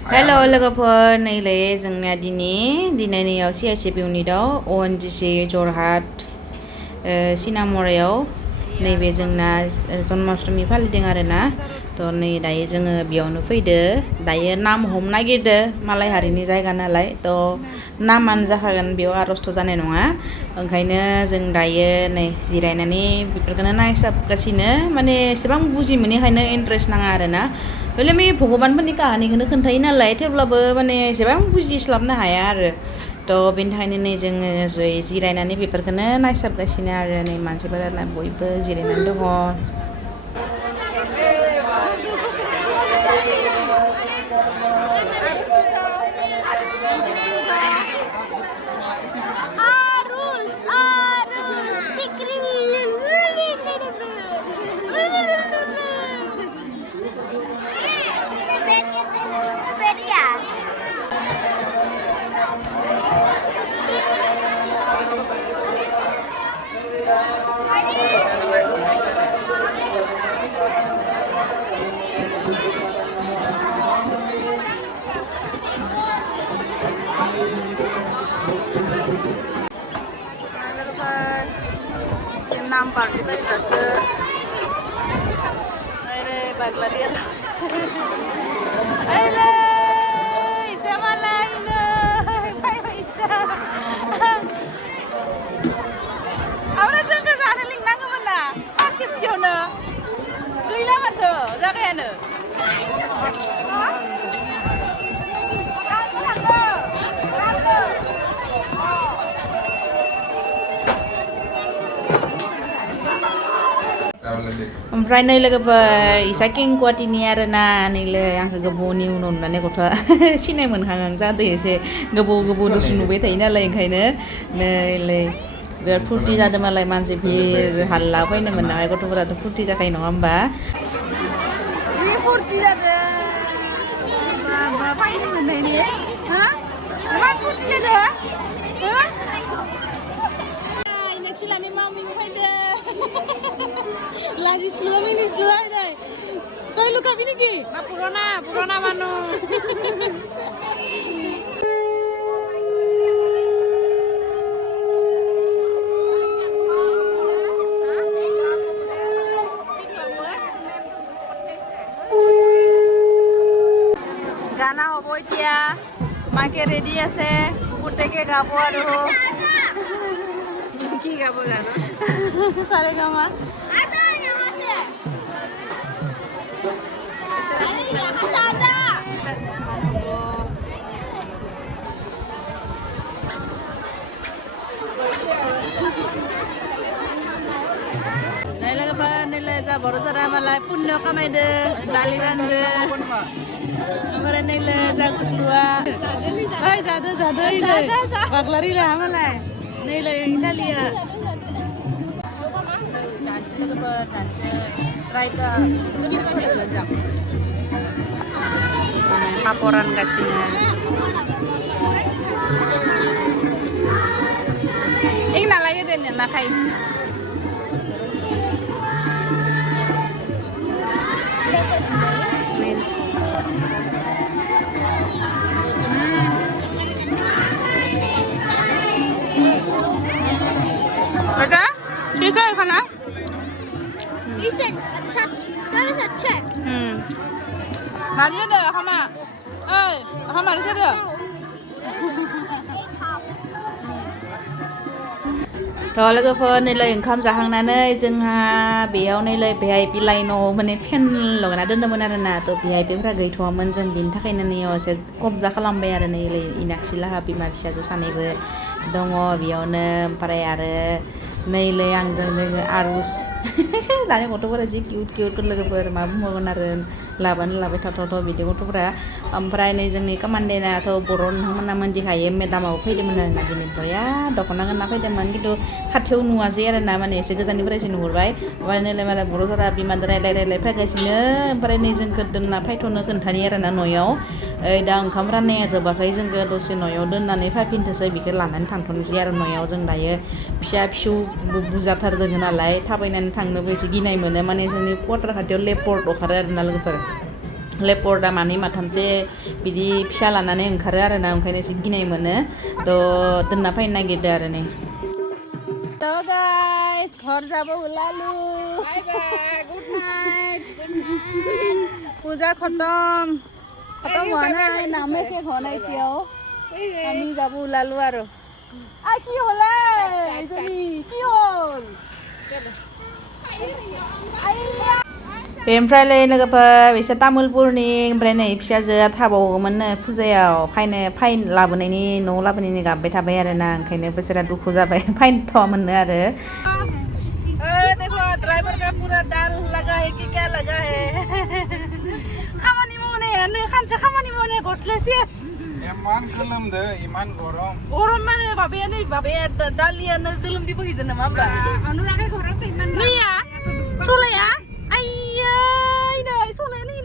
हेल' लोगोफोर नैलै जोंनिया दिनैनियाव CISF इउनिटआव ONGC Jorhat चिनामरायाव नैबे जोंना जन्माष्टमि फालिदों आरोना थ' नै दायो जोङो बेयावनो फैदो दायो नाम हमनो नागिरदो मालाय हारिनि जायगा नालाय थ' नामानो जाखागोन बेयाव आर'जथ' जानाय नङा ओंखायनो जों दायो नै जिरायनानै बेफोरखौनो नायसाबगासिनो माने एसेबां बुजि मोनैखायनो इन्ट्रेस्ट नाङा आरोना हले बे भगबानफोरनि काहानिखौनो खोन्थायो नालाय थेवब्लाबो माने एसेबां बुजिस्लाबनो हाया आरो थ' बेनि थाखायनो नै जोङो जिरायनानै बेफोरखौनो नायसाबगासिनो आरो नै मानसिफोरा बयबो जिरायनानै दङ नाम पार्टी फैब्लासो ओरै बाग्लारि आरो ओइलै इसा मालाय नै फैबाय इसा ओमफ्राय जोंखौ जानो लिंनांगौमोन ना फार्स्ट खेबसेयावनो गैला माथो जागायानो ओमफ्राय नै लोगोफोर इसाकिं गुवाहाटीनि आरोना नैलै आंखौ गोबावनि उनाव नुनानै गथ'आ सिनाय मोनहां जादों एसे गोबाव दसे नुबाय थायो नालाय ओंखायनो नैलै बिराद फुरथि जादों मालाय मानसि भिर हाल्ला फैनो मोननाय गथ'फोराथ' फुरथि जाखायो नङा होमबा जि फुरथि जादों फैनो मोननायनि इमान फुरथि जादों नोंसिलानि मामि फैदो लाजिस्लु मिनिस्लु आइदै कय लुकाबि नेকি मा पुराना मानु গানা হ'ব এতিয়া মাকে ৰেডি আছে পুতেকে গাব আৰু কি গাব জানো সারে গামা nilai जाबर जारा मालाय पुण्य कामायदो दालि रानदो ओमफ्राय नैलै जा गुथुआ ओइ जादो इनै बाग्लारि लाहा मालाय नैलै दालिया जानसै लोगोफोर जानसै रायता मोजां पापर रानगासिनो ing nalayo din yan nakay बेटा कैसा है खाना डिसेंट अच्छा तरह से अच्छा है मारियो दे हमा ओइ हमारे से दे थ' लोगोफोर नैलै ओंखाम जाखांनानै जोंहा बेयाव नैलै VIP लाइनाव माने फेन लगायना दोन्दोंमोन आरोना थ' VIPफोरा गैथ'वामोन जों बिनि थाखायनो नैयाव एसे कब्जा खालामबाय आरो नैलै इनाक्सिलाहा बिमा फिसाजो सानैबो दङ बेयावनो ओमफ्राय आरो नैलै आं दोङो आरुस दानि गथ'फोरा जि किउट लोगोफोर मा बुंबावगोन आरो लाबानो लाबाय थाथावथाव बिदि गथ'फोरा ओमफ्राय नै जोंनि कमान्डेन्टआथ' बर' नोंथांमोना मोनथिखायो मेदामाबो फैदोंमोन आरोना बिनिफ्राय दख'ना गानना फैदोंमोन खिन्थु खाथियाव नुवासै आरोना माने एसे गोजाननिफ्रायसो नुहुरबाय ओमफ्राय नैलै मालाय बर'फोरा बिमाजों रायलाय फैगासिनो ओमफ्राय नै जोंखौ दोनना फैथ'नो खोन्थानि आरोना न'याव दा ओंखाम राननाया जोबाखै जोंखौ दसे न'याव दोननानै फैफिनथोसै बेखौ लानानै थांथ'नोसै आरो न'याव जों दायो फिसा फिसौ बुरजाथार दङ नालाय थाबायनानै थांनोबो एसे गिनाय मोनो माने जोंनि क्वार्टार खाथियाव लेपर्ड ओंखारो आरोना लोगोफोर लेपर्डा मानै माथामसे बिदि फिसा लानानै ओंखारो आरोना ओंखायनो एसे गिनाय मोनो थ' दोनना फैनो नागिरदो आरो नै तो गाइस घर जाबो उलालु बाय बाय गुड नाइट पूजा खतम हुआ নাই নামে শেষ হোৱা নাই এতিয়াও আমি যাব ওলালো আৰু কি হ'লে এইজনী কি হ'ল बेनिफ्राय लोगोफोर बिसोर तामुलपुरनि ओमफ्राय नै फिसाजोआ थाबावोमोननो फुजायाव फाइन लाबोनायनि न'आव लाबोनायनि गाबबाय थाबाय आरोना ओंखायनो बिसोरा दुखु जाबाय फाइनथ'वामोननो आरो देखो ड्राइवर का पूरा दाल लगा है कि क्या लगा है खामानि मावनायानो खानसे खामानि मावनाया गस्ला सेस इमान गोलोमदो इमान गरम माने माबाया दालियानो गोलोमदै बोहैदो नामा होमबा अनुरागा घराव इमान नैया सलाया आयै नै सलाया नै